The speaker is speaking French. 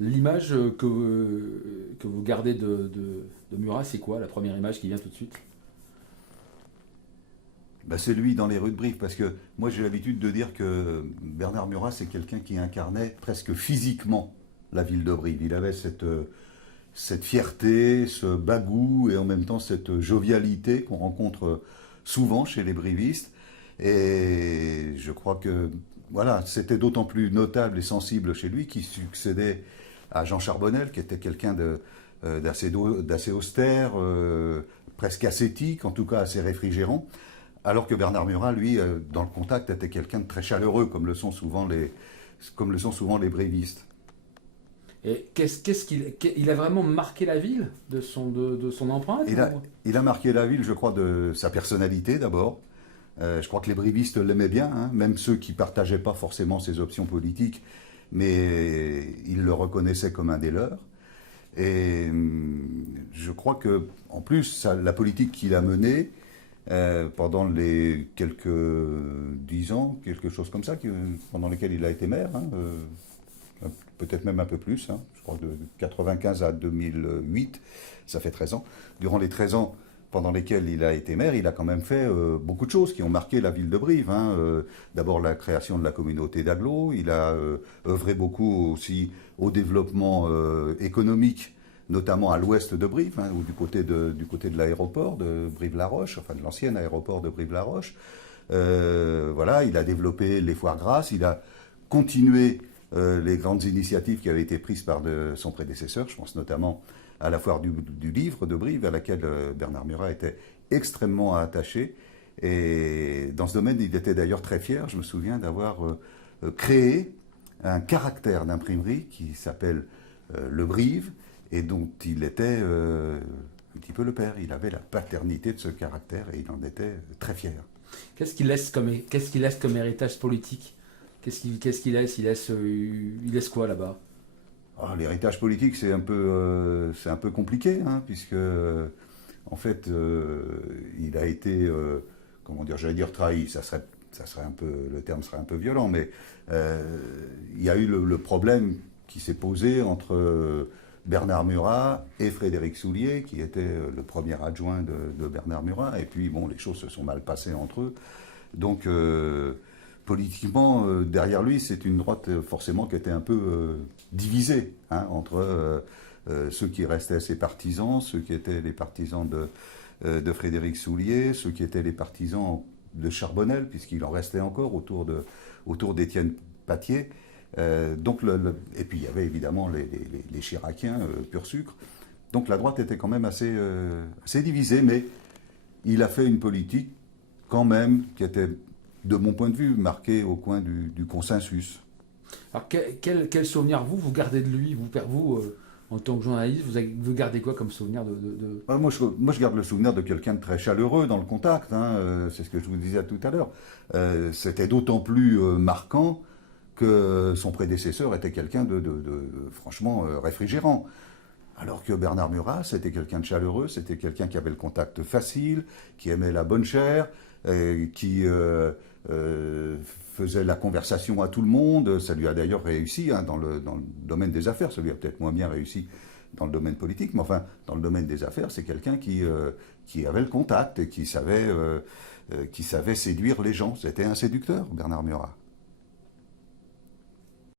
L'image que vous gardez de Murat, c'est quoi la première image qui vient tout de suite? Bah, c'est lui dans les rues de Brive, parce que moi j'ai l'habitude de dire que Bernard Murat c'est quelqu'un qui incarnait presque physiquement la ville de Brive. Il avait cette fierté, ce bagou et en même temps cette jovialité qu'on rencontre souvent chez les brivistes. Et je crois que voilà, c'était d'autant plus notable et sensible chez lui qu'il succédait à Jean Charbonnel, qui était quelqu'un d'assez austère, presque ascétique, en tout cas assez réfrigérant. Alors que Bernard Murat, lui, dans le contact, était quelqu'un de très chaleureux, comme le sont souvent les brévistes. Et il a vraiment marqué la ville de son empreinte? Il a marqué la ville, je crois, de sa personnalité d'abord. Je crois que les brévistes l'aimaient bien, hein, même ceux qui ne partageaient pas forcément ses options politiques, mais ils le reconnaissaient comme un des leurs. Et je crois que, en plus, la politique qu'il a menée, pendant les quelques 10 ans, quelque chose comme ça, pendant lesquels il a été maire, hein, peut-être même un peu plus, hein, je crois de 95 à 2008, ça fait 13 ans. Durant les 13 ans pendant lesquels il a été maire, il a quand même fait beaucoup de choses qui ont marqué la ville de Brive. Hein. D'abord la création de la communauté d'agglos, il a œuvré beaucoup aussi au développement économique, notamment à l'ouest de Brive, hein, ou du côté de l'aéroport de Brive-la-Roche, enfin de l'ancien aéroport de Brive-la-Roche. Voilà, il a développé les foires grasses, il a continué les grandes initiatives qui avaient été prises par son prédécesseur. Je pense notamment à la foire du livre de Brive, à laquelle Bernard Murat était extrêmement attaché. Et dans ce domaine, il était d'ailleurs très fier, je me souviens, d'avoir créé un caractère d'imprimerie qui s'appelle Le Brive, et dont il était un petit peu le père. Il avait la paternité de ce caractère et il en était très fier. Qu'est-ce qu'il laisse comme héritage politique? Qu'est-ce qu'il laisse? Il laisse quoi là-bas? Ah, l'héritage politique, c'est un peu compliqué, hein, puisque en fait, il a été, comment dire, j'allais dire trahi. Ça serait un peu, le terme serait un peu violent, mais il y a eu le problème qui s'est posé entre Bernard Murat et Frédéric Soulier, qui était le premier adjoint de Bernard Murat. Et puis, bon, les choses se sont mal passées entre eux. Donc, politiquement, derrière lui, c'est une droite forcément qui était un peu divisée, hein, entre ceux qui restaient ses partisans, ceux qui étaient les partisans de Frédéric Soulier, ceux qui étaient les partisans de Charbonnel, puisqu'il en restait encore autour d'Étienne Pattier. Et puis il y avait évidemment les Chiraciens, pur sucre. Donc la droite était quand même assez divisée, mais il a fait une politique quand même qui était, de mon point de vue, marquée au coin du consensus. Alors quel souvenir vous gardez de lui, vous en tant que journaliste, vous gardez quoi comme souvenir de... Moi, je garde le souvenir de quelqu'un de très chaleureux dans le contact, hein, c'est ce que je vous disais tout à l'heure. C'était d'autant plus marquant que son prédécesseur était quelqu'un de franchement réfrigérant. Alors que Bernard Murat, c'était quelqu'un de chaleureux, c'était quelqu'un qui avait le contact facile, qui aimait la bonne chair, qui faisait la conversation à tout le monde. Ça lui a d'ailleurs réussi, hein, dans le domaine des affaires. Ça lui a peut-être moins bien réussi dans le domaine politique, mais enfin, dans le domaine des affaires, c'est quelqu'un qui avait le contact et qui savait séduire les gens. C'était un séducteur, Bernard Murat.